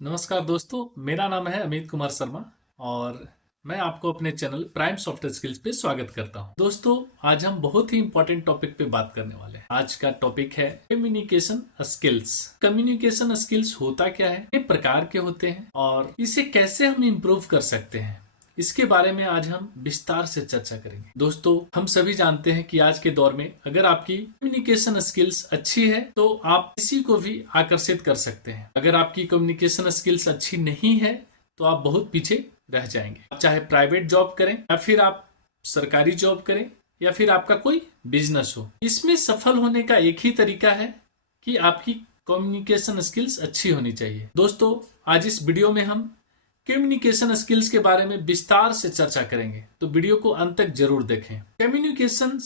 नमस्कार दोस्तों, मेरा नाम है अमित कुमार शर्मा और मैं आपको अपने चैनल प्राइम सॉफ्टवेयर स्किल्स पे स्वागत करता हूं। दोस्तों, आज हम बहुत ही इंपॉर्टेंट टॉपिक पे बात करने वाले हैं। आज का टॉपिक है कम्युनिकेशन स्किल्स। कम्युनिकेशन स्किल्स होता क्या है, कितने प्रकार के होते हैं और इसे कैसे हम इम्प्रूव कर सकते हैं, इसके बारे में आज हम विस्तार से चर्चा करेंगे। दोस्तों, हम सभी जानते हैं कि आज के दौर में अगर आपकी कम्युनिकेशन स्किल्स अच्छी है तो आप किसी को भी आकर्षित कर सकते हैं। अगर आपकी कम्युनिकेशन स्किल्स अच्छी नहीं है तो आप बहुत पीछे रह जाएंगे। आप चाहे प्राइवेट जॉब करें या फिर आप सरकारी जॉब करें या फिर आपका कोई बिजनेस हो, इसमें सफल होने का एक ही तरीका है कि आपकी कम्युनिकेशन स्किल्स अच्छी होनी चाहिए। दोस्तों, आज इस वीडियो में हम कम्युनिकेशन स्किल्स के बारे में विस्तार से चर्चा करेंगे, तो वीडियो को अंत तक जरूर देखें। कम्युनिकेशन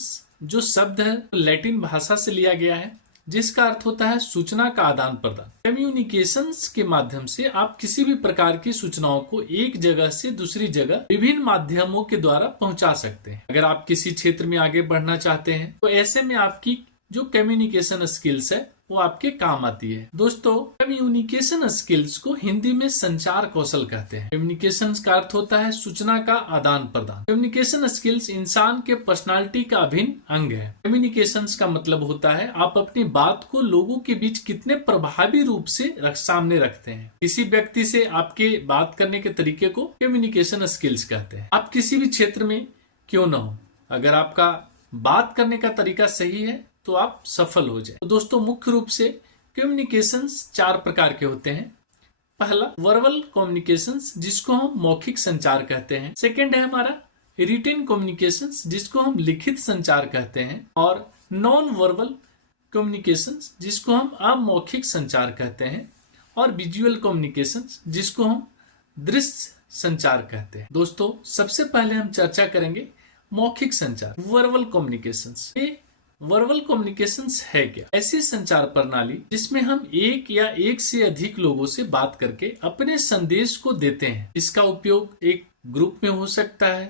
जो शब्द है लैटिन भाषा से लिया गया है, जिसका अर्थ होता है सूचना का आदान प्रदान। कम्युनिकेशंस के माध्यम से आप किसी भी प्रकार की सूचनाओं को एक जगह से दूसरी जगह विभिन्न माध्यमों के द्वारा पहुंचा सकते हैं। अगर आप किसी क्षेत्र में आगे बढ़ना चाहते हैं तो ऐसे में आपकी जो कम्युनिकेशन स्किल्स है वो आपके काम आती है। दोस्तों, कम्युनिकेशन स्किल्स को हिंदी में संचार कौशल कहते हैं। कम्युनिकेशन का अर्थ होता है सूचना का आदान प्रदान। कम्युनिकेशन स्किल्स इंसान के पर्सनालिटी का अभिन्न अंग है। कम्युनिकेशन का मतलब होता है आप अपनी बात को लोगों के बीच कितने प्रभावी रूप से सामने रखते हैं। किसी व्यक्ति से आपके बात करने के तरीके को कम्युनिकेशन स्किल्स कहते हैं। आप किसी भी क्षेत्र में क्यों न हो, अगर आपका बात करने का तरीका सही है तो आप सफल हो जाए। तो दोस्तों, मुख्य रूप से कम्युनिकेशंस 4 प्रकार के होते हैं। पहला वर्बल कम्युनिकेशंस, जिसको हम मौखिक संचार कहते हैं। सेकंड है हमारा रिटन कम्युनिकेशंस, जिसको हम लिखित संचार कहते हैं। और नॉन वर्बल कम्युनिकेशंस, जिसको हम अमौखिक संचार कहते हैं। और विजुअल कम्युनिकेशंस, जिसको हम दृश्य संचार कहते हैं। दोस्तों, सबसे पहले हम चर्चा करेंगे मौखिक संचार, वर्बल कम्युनिकेशंस। वर्बल कम्युनिकेशंस है क्या? ऐसी संचार प्रणाली जिसमें हम एक या एक से अधिक लोगों से बात करके अपने संदेश को देते हैं। इसका उपयोग एक ग्रुप में हो सकता है,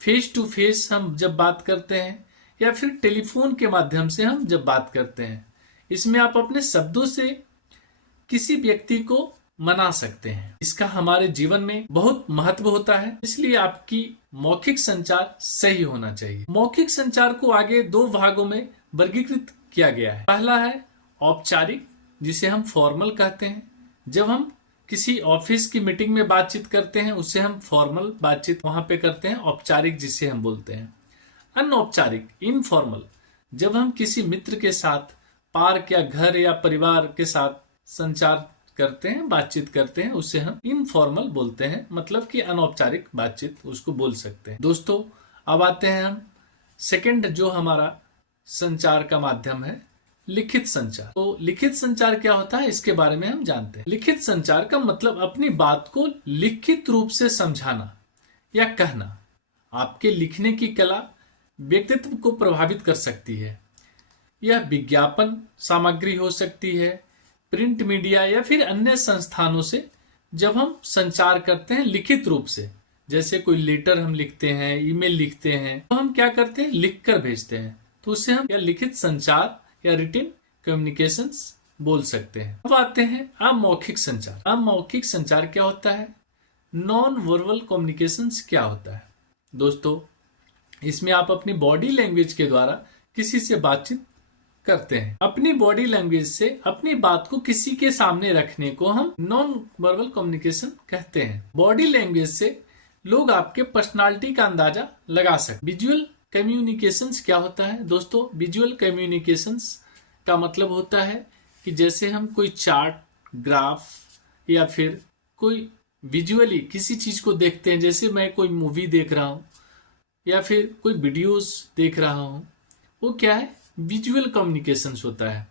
फेस टू फेस हम जब बात करते हैं, या फिर टेलीफोन के माध्यम से हम जब बात करते हैं। इसमें आप अपने शब्दों से किसी व्यक्ति को मना सकते हैं। इसका हमारे जीवन में बहुत महत्व होता है, इसलिए आपकी मौखिक संचार सही होना चाहिए। मौखिक संचार को आगे 2 भागों में वर्गीकृत किया गया है। पहला है औपचारिक, जिसे हम फॉर्मल कहते हैं। जब हम किसी ऑफिस की मीटिंग में बातचीत करते हैं उससे हम फॉर्मल बातचीत वहां पे करते हैं, औपचारिक जिसे हम बोलते हैं। अनौपचारिक, इनफॉर्मल, जब हम किसी मित्र के साथ पार्क या घर या परिवार के साथ संचार करते हैं, बातचीत करते हैं, उसे हम इनफॉर्मल बोलते हैं, मतलब कि अनौपचारिक बातचीत उसको बोल सकते हैं। दोस्तों, अब आते हैं हम सेकंड जो हमारा संचार का माध्यम है, लिखित संचार। तो लिखित संचार क्या होता है, इसके बारे में हम जानते हैं। लिखित संचार का मतलब अपनी बात को लिखित रूप से समझाना या कहना। आपके लिखने की कला व्यक्तित्व को प्रभावित कर सकती है। यह विज्ञापन सामग्री हो सकती है, प्रिंट मीडिया या फिर अन्य संस्थानों से जब हम संचार करते हैं लिखित रूप से, जैसे कोई लेटर हम लिखते हैं, ईमेल लिखते हैं, तो हम क्या करते हैं, लिख कर भेजते हैं, तो उसे हम या लिखित संचार या रिटन कम्युनिकेशंस बोल सकते हैं। अब आते हैं अमौखिक संचार। अमौखिक संचार क्या होता है, नॉन वर्बल कम्युनिकेशंस क्या होता है? दोस्तों, इसमें आप अपनी बॉडी लैंग्वेज के द्वारा किसी से बातचीत करते हैं। अपनी बॉडी लैंग्वेज से अपनी बात को किसी के सामने रखने को हम नॉन वर्बल कम्युनिकेशन कहते हैं। बॉडी लैंग्वेज से लोग आपके पर्सनालिटी का अंदाजा लगा सकते। विजुअल कम्युनिकेशंस क्या होता है? दोस्तों, विजुअल कम्युनिकेशंस का मतलब होता है कि जैसे हम कोई चार्ट, ग्राफ या फिर कोई विजुअली किसी चीज को देखते हैं, जैसे मैं कोई मूवी देख रहा हूं या फिर कोई वीडियोस देख रहा हूं, वो क्या है, विजुअल कम्युनिकेशंस होता है।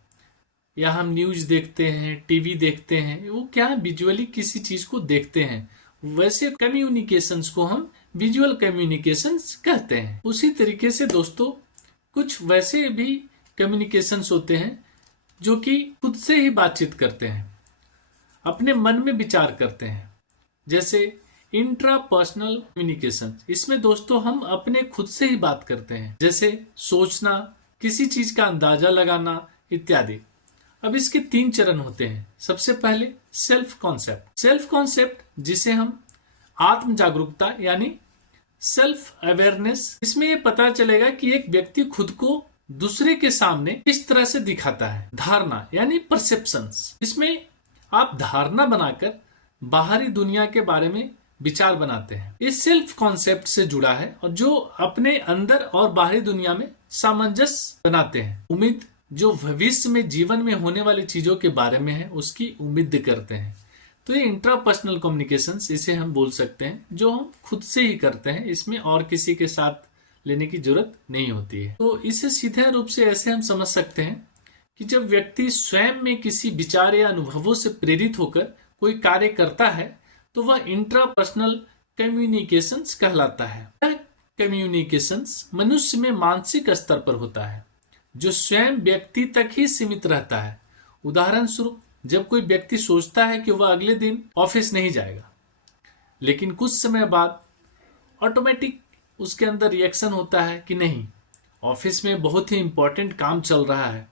या हम न्यूज देखते हैं, टीवी देखते हैं, वो क्या है, विजुअली किसी चीज को देखते हैं। वैसे कम्युनिकेशंस को हम विजुअल कम्युनिकेशंस कहते हैं। उसी तरीके से दोस्तों, कुछ वैसे भी कम्युनिकेशंस होते हैं जो कि खुद से ही बातचीत करते हैं, अपने मन में विचार करते हैं, जैसे इंट्रापर्सनल कम्युनिकेशन। इसमें दोस्तों हम अपने खुद से ही बात करते हैं, जैसे सोचना, किसी चीज का अंदाजा लगाना इत्यादि। अब इसके 3 चरण होते हैं। सबसे पहले सेल्फ कॉन्सेप्ट। सेल्फ कॉन्सेप्ट जिसे हम आत्म जागरूकता यानी सेल्फ अवेयरनेस, इसमें ये पता चलेगा कि एक व्यक्ति खुद को दूसरे के सामने किस तरह से दिखाता है। धारणा यानी परसेप्शंस, इसमें आप धारणा बनाकर बाहरी दुनिया के बारे में विचार बनाते हैं। ये सेल्फ कॉन्सेप्ट से जुड़ा है और जो अपने अंदर और बाहरी दुनिया में सामंजस्य बनाते हैं। उम्मीद जो भविष्य में जीवन में होने वाली चीजों के बारे में है उसकी उम्मीद करते हैं। तो ये इंट्रापर्सनल कम्युनिकेशंस इसे हम बोल सकते हैं, जो हम खुद से ही करते हैं, इसमें और किसी के साथ लेने की जरूरत नहीं होती है। तो इसे सीधे रूप से ऐसे हम समझ सकते हैं कि जब व्यक्ति स्वयं में किसी विचार या अनुभवों से प्रेरित होकर कोई कार्य करता है तो वह इंट्रापर्सनल कम्युनिकेशंस कहलाता है। यह कम्युनिकेशंस मनुष्य में मानसिक स्तर पर होता है जो स्वयं व्यक्ति तक ही सीमित रहता है। उदाहरण स्वरूप, जब कोई व्यक्ति सोचता है कि वह अगले दिन ऑफिस नहीं जाएगा, लेकिन कुछ समय बाद ऑटोमेटिक उसके अंदर रिएक्शन होता है कि नहीं, ऑफिस में बहुत ही इंपॉर्टेंट काम चल रहा है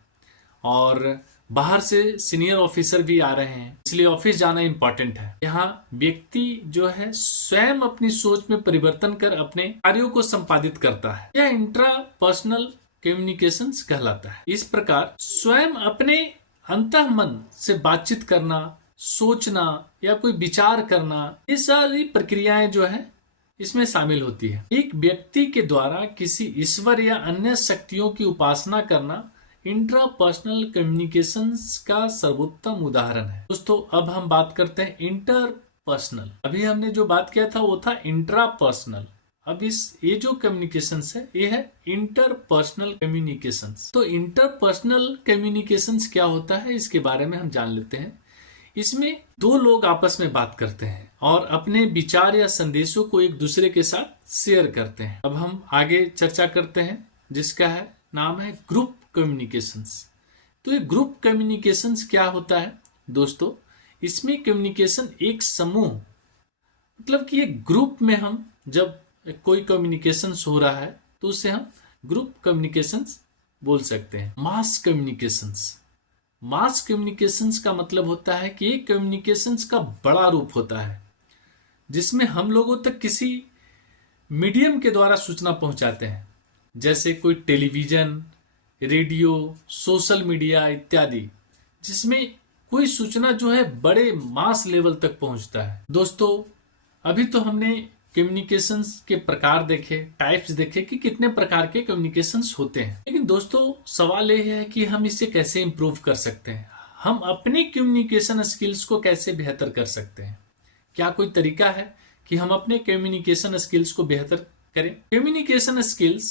और बाहर से सीनियर ऑफिसर भी आ रहे हैं, इसलिए ऑफिस जाना इंपॉर्टेंट है। यहाँ व्यक्ति जो है स्वयं अपनी सोच में परिवर्तन कर अपने कार्यों को संपादित करता है। यह इंट्रापर्सनल कम्युनिकेशंस कहलाता है। इस प्रकार स्वयं अपने अंतःमन से बातचीत करना, सोचना या कोई विचार करना, ये सारी प्रक्रियाएं जो है इसमें शामिल होती है। एक व्यक्ति के द्वारा किसी ईश्वर या अन्य शक्तियों की उपासना करना इंट्रापर्सनल कम्युनिकेशंस का सर्वोत्तम उदाहरण है। दोस्तों, अब हम बात करते हैं इंटरपर्सनल। अभी हमने जो बात किया था वो था इंट्रापर्सनल। अब ये जो कम्युनिकेशंस है ये है इंटरपर्सनल कम्युनिकेशंस। तो इंटरपर्सनल कम्युनिकेशंस क्या होता है इसके बारे में हम जान लेते हैं। इसमें दो लोग आपस में बात करते हैं और अपने विचार या संदेशों को एक दूसरे के साथ शेयर करते हैं। अब हम आगे चर्चा करते हैं जिसका है नाम है ग्रुप कम्युनिकेशंस। तो ये ग्रुप कम्युनिकेशंस क्या होता है दोस्तों? इसमें कम्युनिकेशन एक समूह, मतलब कि एक ग्रुप में हम जब कोई कम्युनिकेशंस हो रहा है तो उसे हम ग्रुप कम्युनिकेशंस बोल सकते हैं। मास कम्युनिकेशंस, मास कम्युनिकेशंस का मतलब होता है कि एक कम्युनिकेशंस का बड़ा रूप होता है जिसमें हम लोगों तक किसी मीडियम के द्वारा सूचना पहुंचाते हैं, जैसे कोई टेलीविजन, रेडियो, सोशल मीडिया इत्यादि, जिसमें कोई सूचना जो है बड़े मास लेवल तक पहुंचता है। दोस्तों, अभी तो हमने कम्युनिकेशंस के प्रकार देखे, टाइप्स देखे कि कितने प्रकार के कम्युनिकेशंस होते हैं। लेकिन दोस्तों, सवाल यह है कि हम इसे कैसे इंप्रूव कर सकते हैं, हम अपने कम्युनिकेशन स्किल्स को कैसे बेहतर कर सकते हैं। क्या कोई तरीका है कि हम अपने कम्युनिकेशन स्किल्स को बेहतर करें? कम्युनिकेशन स्किल्स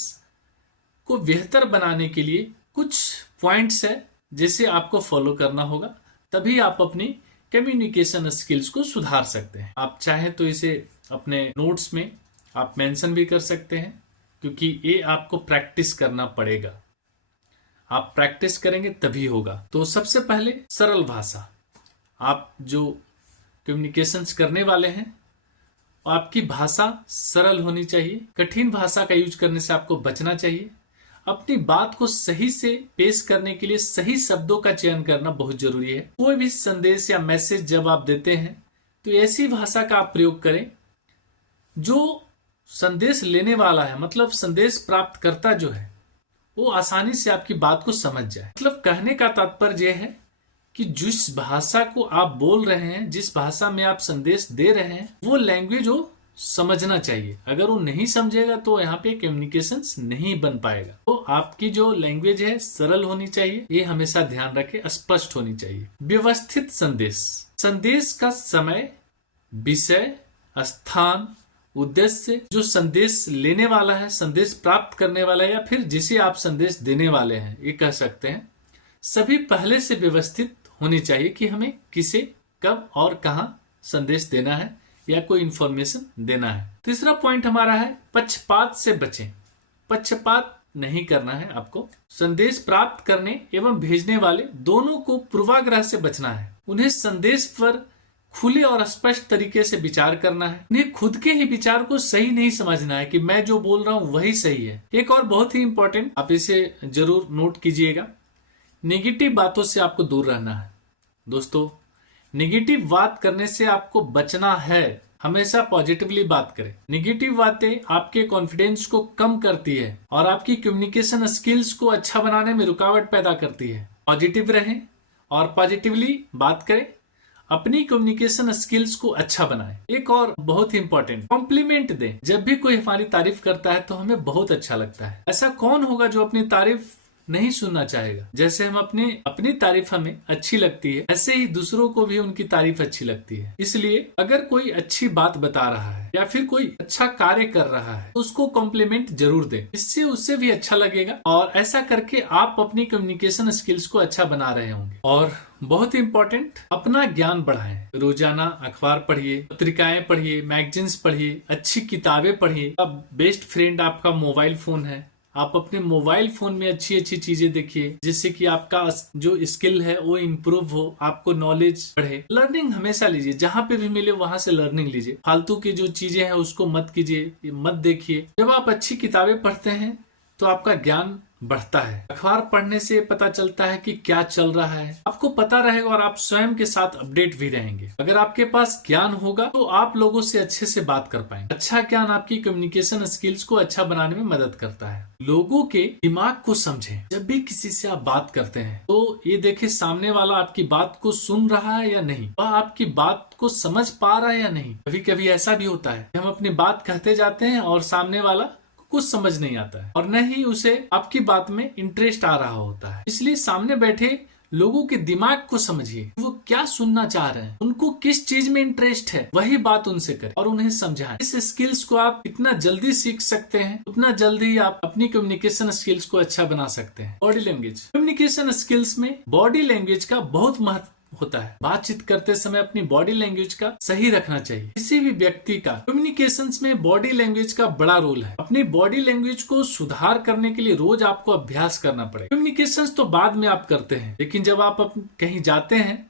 को बेहतर बनाने के लिए कुछ पॉइंट्स है जिसे आपको फॉलो करना होगा, तभी आप अपनी कम्युनिकेशन स्किल्स को सुधार सकते हैं। आप चाहे तो इसे अपने नोट्स में आप मेंशन भी कर सकते हैं, क्योंकि ये आपको प्रैक्टिस करना पड़ेगा। आप प्रैक्टिस करेंगे तभी होगा। तो सबसे पहले सरल भाषा। आप जो कम्युनिकेशंस करने वाले हैं आपकी भाषा सरल होनी चाहिए। कठिन भाषा का यूज करने से आपको बचना चाहिए। अपनी बात को सही से पेश करने के लिए सही शब्दों का चयन करना बहुत जरूरी है। कोई भी संदेश या मैसेज जब आप देते हैं तो ऐसी भाषा का आप प्रयोग करें जो संदेश लेने वाला है, मतलब संदेश प्राप्त करता जो है, वो आसानी से आपकी बात को समझ जाए। मतलब कहने का तात्पर्य यह है कि जिस भाषा को आप बोल रहे हैं, जिस भाषा में आप संदेश दे रहे हैं, वो लैंग्वेज वो समझना चाहिए। अगर वो नहीं समझेगा तो यहाँ पे कम्युनिकेशंस नहीं बन पाएगा। तो आपकी जो लैंग्वेज है सरल होनी चाहिए, ये हमेशा ध्यान रखें, स्पष्ट होनी चाहिए। व्यवस्थित संदेश, संदेश का समय, विषय, स्थान, उद्देश्य, जो संदेश लेने वाला है, संदेश प्राप्त करने वाला है, या फिर जिसे आप संदेश देने वाले हैं, ये कह सकते हैं, सभी पहले से व्यवस्थित होनी चाहिए कि हमें किसे, कब और कहां संदेश देना है या कोई इंफॉर्मेशन देना है। तीसरा पॉइंट हमारा है पक्षपात से बचें। पक्षपात नहीं करना है आपको। संदेश प्राप्त करने एवं भेजने वाले दोनों को पूर्वाग्रह से बचना है। उन्हें संदेश पर खुले और स्पष्ट तरीके से विचार करना है। उन्हें खुद के ही विचार को सही नहीं समझना है कि मैं जो बोल रहा हूं वही सही है। एक और बहुत ही इंपॉर्टेंट, आप इसे जरूर नोट कीजिएगा, नेगेटिव बातों से आपको दूर रहना है। दोस्तों, नेगेटिव बात करने से आपको बचना है। हमेशा पॉजिटिवली बात करें। नेगेटिव बातें आपके कॉन्फिडेंस को कम करती है और आपकी कम्युनिकेशन स्किल्स को अच्छा बनाने में रुकावट पैदा करती है। पॉजिटिव रहें और पॉजिटिवली बात करें। अपनी कम्युनिकेशन स्किल्स को अच्छा बनाएं। एक और बहुत ही इंपॉर्टेंट, कॉम्प्लीमेंट दें। जब भी कोई हमारी तारीफ करता है तो हमें बहुत अच्छा लगता है। ऐसा कौन होगा जो अपनी तारीफ नहीं सुनना चाहेगा। जैसे हम अपनी तारीफ हमें अच्छी लगती है, ऐसे ही दूसरों को भी उनकी तारीफ अच्छी लगती है। इसलिए अगर कोई अच्छी बात बता रहा है या फिर कोई अच्छा कार्य कर रहा है, उसको कॉम्प्लीमेंट जरूर दें। इससे उससे भी अच्छा लगेगा और ऐसा करके आप अपनी कम्युनिकेशन स्किल्स को अच्छा बना रहे होंगे। और बहुत इंपॉर्टेंट, अपना ज्ञान बढ़ाएं। रोजाना अखबार पढ़िए, पत्रिकाएं पढ़िए, मैगजीन्स पढ़िए, अच्छी किताबें पढ़िए। अब बेस्ट फ्रेंड आपका मोबाइल फोन है। आप अपने मोबाइल फोन में अच्छी अच्छी चीजें देखिए, जिससे कि आपका जो स्किल है वो इम्प्रूव हो, आपको नॉलेज बढ़े। लर्निंग हमेशा लीजिए, जहाँ पे भी मिले वहां से लर्निंग लीजिए। फालतू की जो चीजें हैं उसको मत कीजिए, मत देखिए। जब आप अच्छी किताबें पढ़ते हैं तो आपका ज्ञान बढ़ता है। अखबार पढ़ने से पता चलता है कि क्या चल रहा है, आपको पता रहेगा और आप स्वयं के साथ अपडेट भी रहेंगे। अगर आपके पास ज्ञान होगा तो आप लोगों से अच्छे से बात कर पाएंगे। अच्छा ज्ञान आपकी कम्युनिकेशन स्किल्स को अच्छा बनाने में मदद करता है। लोगों के दिमाग को समझें। जब भी किसी से आप बात करते हैं तो ये देखें सामने वाला आपकी बात को सुन रहा है या नहीं, वह आपकी बात को समझ पा रहा है या नहीं। कभी कभी ऐसा भी होता है कि हम अपनी बात कहते जाते हैं और सामने वाला कुछ समझ नहीं आता है और न ही उसे आपकी बात में इंटरेस्ट आ रहा होता है। इसलिए सामने बैठे लोगों के दिमाग को समझिए, वो क्या सुनना चाह रहे हैं, उनको किस चीज में इंटरेस्ट है, वही बात उनसे करें और उन्हें समझाएं। इस स्किल्स को आप इतना जल्दी सीख सकते हैं, उतना जल्दी आप अपनी कम्युनिकेशन स्किल्स को अच्छा बना सकते हैं। बॉडी लैंग्वेज, कम्युनिकेशन स्किल्स में बॉडी लैंग्वेज का बहुत महत्व होता है। बातचीत करते समय अपनी बॉडी लैंग्वेज का सही रखना चाहिए। किसी भी व्यक्ति का कम्युनिकेशंस में बॉडी लैंग्वेज का बड़ा रोल है। अपनी बॉडी लैंग्वेज को सुधार करने के लिए रोज आपको अभ्यास करना पड़ेगा। कम्युनिकेशंस तो बाद में आप करते हैं, लेकिन जब आप कहीं जाते हैं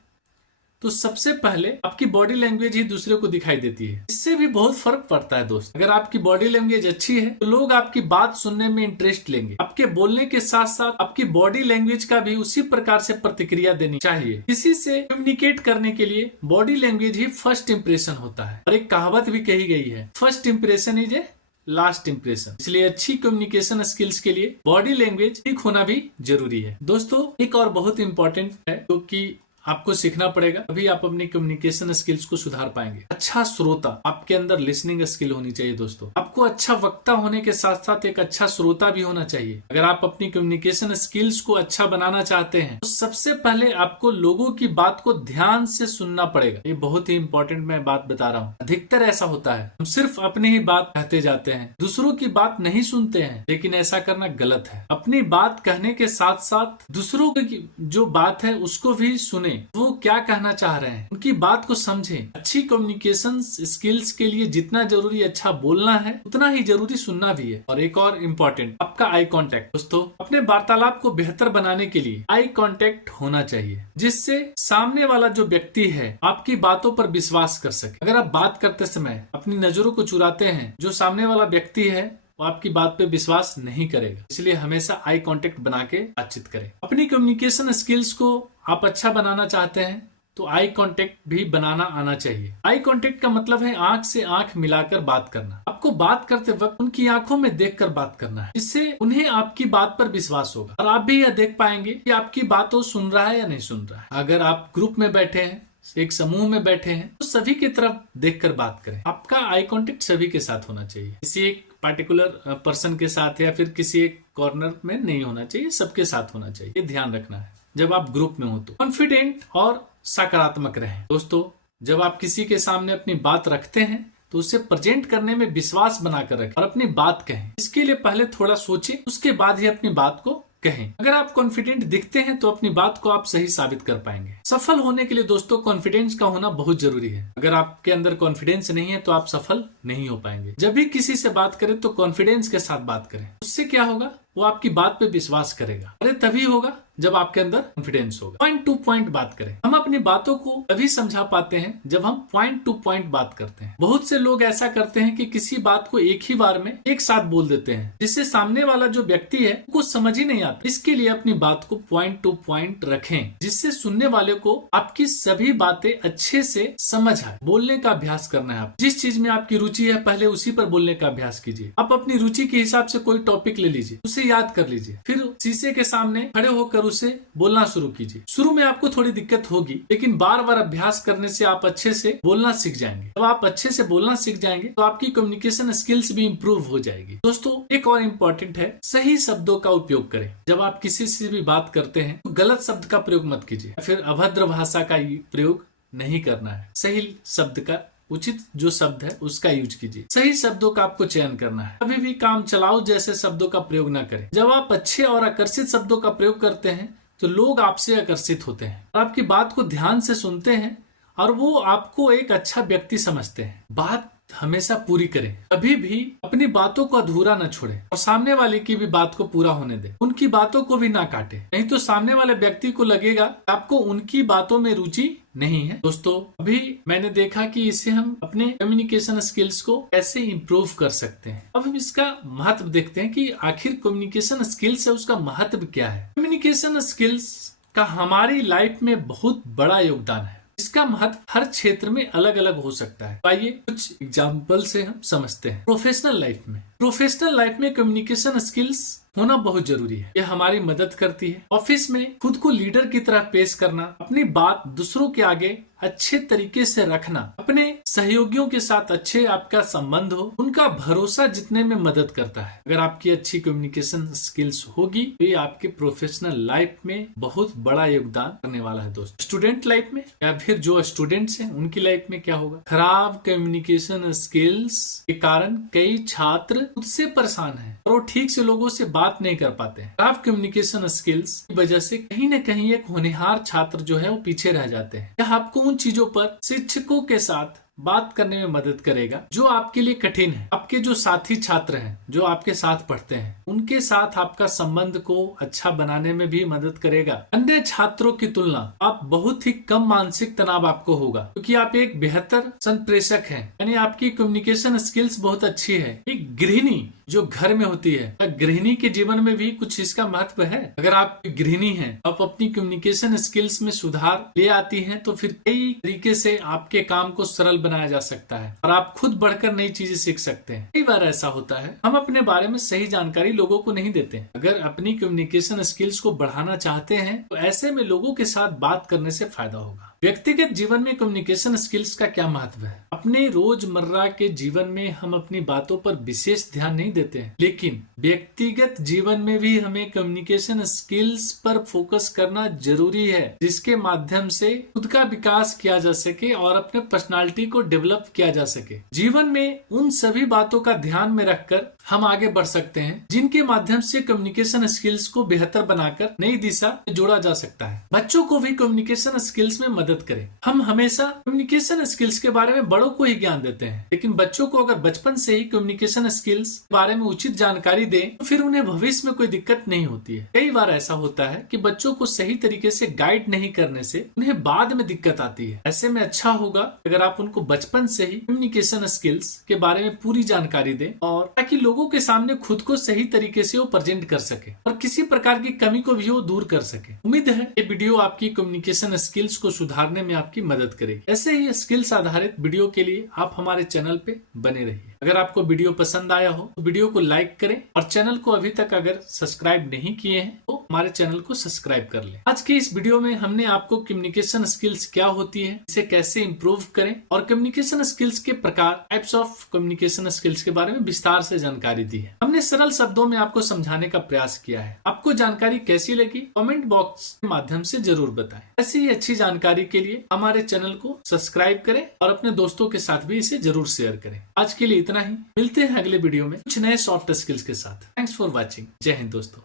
तो सबसे पहले आपकी बॉडी लैंग्वेज ही दूसरे को दिखाई देती है। इससे भी बहुत फर्क पड़ता है दोस्त। अगर आपकी बॉडी लैंग्वेज अच्छी है तो लोग आपकी बात सुनने में इंटरेस्ट लेंगे। आपके बोलने के साथ साथ आपकी बॉडी लैंग्वेज का भी उसी प्रकार से प्रतिक्रिया देनी चाहिए। किसी से कम्युनिकेट करने के लिए बॉडी लैंग्वेज ही फर्स्ट इंप्रेशन होता है और एक कहावत भी कही गई है, first impression is a last impression. इसलिए अच्छी कम्युनिकेशन स्किल्स के लिए बॉडी लैंग्वेज ठीक होना भी जरूरी है। दोस्तों, एक और बहुत इंपॉर्टेंट है जो कि आपको सीखना पड़ेगा, तभी आप अपनी कम्युनिकेशन स्किल्स को सुधार पाएंगे। अच्छा श्रोता, आपके अंदर लिसनिंग स्किल होनी चाहिए दोस्तों। आपको अच्छा वक्ता होने के साथ साथ एक अच्छा श्रोता भी होना चाहिए। अगर आप अपनी कम्युनिकेशन स्किल्स को अच्छा बनाना चाहते हैं तो सबसे पहले आपको लोगों की बात को ध्यान से सुनना पड़ेगा। ये बहुत ही इंपॉर्टेंट मैं बात बता रहा हूँ। अधिकतर ऐसा होता है, हम सिर्फ अपनी ही बात कहते जाते हैं, दूसरों की बात नहीं सुनते हैं, लेकिन ऐसा करना गलत है। अपनी बात कहने के साथ साथ दूसरों की जो बात है उसको भी सुने, वो क्या कहना चाह रहे हैं, उनकी बात को समझें। अच्छी कम्युनिकेशन स्किल्स के लिए जितना जरूरी अच्छा बोलना है उतना ही जरूरी सुनना भी है। और एक और इम्पोर्टेंट, आपका आई कांटेक्ट। दोस्तों, अपने वार्तालाप को बेहतर बनाने के लिए आई कांटेक्ट होना चाहिए, जिससे सामने वाला जो व्यक्ति है आपकी बातों पर विश्वास कर सके। अगर आप बात करते समय अपनी नजरों को चुराते हैं, जो सामने वाला व्यक्ति है वो आपकी बात पे विश्वास नहीं करेगा। इसलिए हमेशा आई कांटेक्ट बना के बातचीत करें। अपनी कम्युनिकेशन स्किल्स को आप अच्छा बनाना चाहते हैं तो आई कांटेक्ट भी बनाना आना चाहिए। आई कांटेक्ट का मतलब है आंख से आंख मिलाकर बात करना। आपको बात करते वक्त उनकी आंखों में देखकर बात करना है, इससे उन्हें आपकी बात पर विश्वास होगा और आप भी यह देख पाएंगे कि आपकी बात वो सुन रहा है या नहीं सुन रहा है। अगर आप ग्रुप में बैठे हैं, एक समूह में बैठे हैं, तो सभी की तरफ देखकर बात करें। आपका आई कांटेक्ट सभी के साथ होना चाहिए, किसी एक पार्टिकुलर पर्सन के साथ या फिर किसी एक कॉर्नर में नहीं होना चाहिए, सबके साथ होना चाहिए। ये ध्यान रखना है जब आप ग्रुप में हो। तो कॉन्फिडेंट और सकारात्मक रहें। दोस्तों, जब आप किसी के सामने अपनी बात रखते हैं तो उसे प्रेजेंट करने में विश्वास बनाकर रखें और अपनी बात कहें। इसके लिए पहले थोड़ा सोचें, उसके बाद ही अपनी बात को कहें। अगर आप कॉन्फिडेंट दिखते हैं तो अपनी बात को आप सही साबित कर पाएंगे। सफल होने के लिए दोस्तों कॉन्फिडेंस का होना बहुत जरूरी है। अगर आपके अंदर कॉन्फिडेंस नहीं है तो आप सफल नहीं हो पाएंगे। जब भी किसी से बात करें तो कॉन्फिडेंस के साथ बात करें। उससे क्या होगा, वो आपकी बात पे विश्वास करेगा। अरे तभी होगा जब आपके अंदर कॉन्फिडेंस होगा। पॉइंट टू पॉइंट बात करें। हम अपनी बातों को तभी समझा पाते हैं जब हम पॉइंट टू पॉइंट बात करते हैं। बहुत से लोग ऐसा करते हैं कि किसी बात को एक ही बार में एक साथ बोल देते हैं, जिससे सामने वाला जो व्यक्ति है उसको समझ ही नहीं आता। इसके लिए अपनी बात को पॉइंट टू पॉइंट रखें, जिससे सुनने वाले को आपकी सभी बातें अच्छे से समझ आए। बोलने का अभ्यास करना है। आप जिस चीज में आपकी रुचि है पहले उसी पर बोलने का अभ्यास कीजिए। आप अपनी रुचि के हिसाब से कोई टॉपिक ले लीजिए, उसे याद कर लीजिए, फिर शीशे के सामने खड़े होकर उसे बोलना शुरू कीजिए। शुरू में आपको थोड़ी दिक्कत होगी, लेकिन बार बार अभ्यास करने से आप अच्छे से बोलना सीख जाएंगे। जब आप अच्छे से बोलना सीख जाएंगे तो आपकी कम्युनिकेशन स्किल्स भी इम्प्रूव हो जाएगी। दोस्तों, एक और इम्पोर्टेंट है, सही शब्दों का उपयोग करें। जब आप किसी से भी बात करते हैं तो गलत शब्द का प्रयोग मत कीजिए, फिर अभद्र भाषा का प्रयोग नहीं करना है। सही शब्द का, उचित जो शब्द है उसका यूज कीजिए। सही शब्दों का आपको चयन करना है। कभी भी काम चलाओ जैसे शब्दों का प्रयोग न करें। जब आप अच्छे और आकर्षित शब्दों का प्रयोग करते हैं तो लोग आपसे आकर्षित होते हैं और आपकी बात को ध्यान से सुनते हैं और वो आपको एक अच्छा व्यक्ति समझते हैं। बात हमेशा पूरी करें, कभी भी अपनी बातों को अधूरा न छोड़ें और सामने वाले की भी बात को पूरा होने दें। उनकी बातों को भी ना काटें, नहीं तो सामने वाले व्यक्ति को लगेगा आपको उनकी बातों में रुचि नहीं है। दोस्तों, अभी मैंने देखा कि इसे हम अपने कम्युनिकेशन स्किल्स को कैसे इम्प्रूव कर सकते हैं। अब हम इसका महत्व देखते हैं कि आखिर कम्युनिकेशन स्किल्स है उसका महत्व क्या है। कम्युनिकेशन स्किल्स का हमारी लाइफ में बहुत बड़ा योगदान है। इसका महत्व हर क्षेत्र में अलग अलग हो सकता है। आइए कुछ एग्जाम्पल से हम समझते हैं। प्रोफेशनल लाइफ में कम्युनिकेशन स्किल्स होना बहुत जरूरी है। यह हमारी मदद करती है। ऑफिस में खुद को लीडर की तरह पेश करना, अपनी बात दूसरों के आगे अच्छे तरीके से रखना, अपने सहयोगियों के साथ अच्छे आपका संबंध हो, उनका भरोसा जीतने में मदद करता है। अगर आपकी अच्छी कम्युनिकेशन स्किल्स होगी तो ये आपके प्रोफेशनल लाइफ में बहुत बड़ा योगदान करने वाला है। दोस्त, स्टूडेंट लाइफ में या फिर जो स्टूडेंट्स हैं उनकी लाइफ में क्या होगा? खराब कम्युनिकेशन स्किल्स के कारण कई छात्र खुद से परेशान हैं और वो ठीक से लोगों से बात नहीं कर पाते हैं। खराब कम्युनिकेशन स्किल्स की वजह से कहीं न कहीं एक होनहार छात्र जो है वो पीछे रह जाते हैं। यह आपको उन चीजों पर शिक्षकों के साथ बात करने में मदद करेगा जो आपके लिए कठिन है। आपके जो साथी छात्र हैं जो आपके साथ पढ़ते हैं उनके साथ आपका संबंध को अच्छा बनाने में भी मदद करेगा। अन्य छात्रों की तुलना आप बहुत ही कम मानसिक तनाव आपको होगा, क्योंकि आप एक बेहतर संप्रेषक हैं, यानी आपकी कम्युनिकेशन स्किल्स बहुत अच्छी है। एक गृहिणी जो घर में होती है, गृहिणी के जीवन में भी कुछ इसका महत्व है। अगर आप गृहिणी हैं, आप अपनी कम्युनिकेशन स्किल्स में सुधार ले आती हैं तो फिर कई तरीके से आपके काम को सरल बनाया जा सकता है और आप खुद बढ़कर नई चीजें सीख सकते हैं। कई बार ऐसा होता है हम अपने बारे में सही जानकारी लोगों को नहीं देते हैं। अगर अपनी कम्युनिकेशन स्किल्स को बढ़ाना चाहते हैं तो ऐसे में लोगों के साथ बात करने से फायदा होगा। व्यक्तिगत जीवन में कम्युनिकेशन स्किल्स का क्या महत्व है? अपने रोजमर्रा के जीवन में हम अपनी बातों पर विशेष ध्यान नहीं देते हैं, लेकिन व्यक्तिगत जीवन में भी हमें कम्युनिकेशन स्किल्स पर फोकस करना जरूरी है, जिसके माध्यम से खुद का विकास किया जा सके और अपने पर्सनालिटी को डेवलप किया जा सके। जीवन में उन सभी बातों का ध्यान में रखकर हम आगे बढ़ सकते हैं जिनके माध्यम से कम्युनिकेशन स्किल्स को बेहतर बनाकर नई दिशा में जोड़ा जा सकता है। बच्चों को भी कम्युनिकेशन स्किल्स में मदद करें। हम हमेशा कम्युनिकेशन स्किल्स के बारे में बड़ों को ही ज्ञान देते हैं, लेकिन बच्चों को अगर बचपन से ही कम्युनिकेशन स्किल्स के बारे में उचित जानकारी दें तो फिर उन्हें भविष्य में कोई दिक्कत नहीं होती है। कई बार ऐसा होता है कि बच्चों को सही तरीके से गाइड नहीं करने से उन्हें बाद में दिक्कत आती है। ऐसे में अच्छा होगा अगर आप उनको बचपन से ही कम्युनिकेशन स्किल्स के बारे में पूरी जानकारी दें, और ताकि लोगों के सामने खुद को सही तरीके से वो प्रेजेंट कर सके और किसी प्रकार की कमी को भी वो दूर कर सके। उम्मीद है ये वीडियो आपकी कम्युनिकेशन स्किल्स को सुधारने में आपकी मदद करेगी। ऐसे ही स्किल्स आधारित वीडियो के लिए आप हमारे चैनल पे बने रहिए। अगर आपको वीडियो पसंद आया हो तो वीडियो को लाइक करें और चैनल को अभी तक अगर सब्सक्राइब नहीं किए हैं तो हमारे चैनल को सब्सक्राइब कर लें। आज के इस वीडियो में हमने आपको कम्युनिकेशन स्किल्स क्या होती है, इसे कैसे इंप्रूव करें और कम्युनिकेशन स्किल्स के प्रकार, टाइप्स ऑफ कम्युनिकेशन स्किल्स के बारे में विस्तार से जानकारी दी है। हमने सरल शब्दों में आपको समझाने का प्रयास किया है। आपको जानकारी कैसी लगी कमेंट बॉक्स के माध्यम से जरूर बताएं। ऐसी ही अच्छी जानकारी के लिए हमारे चैनल को सब्सक्राइब करें और अपने दोस्तों के साथ भी इसे जरूर शेयर करें। आज के लिए इतना ही, मिलते हैं अगले वीडियो में कुछ नए सॉफ्ट स्किल्स के साथ। Thanks for watching. जय हिंद दोस्तों।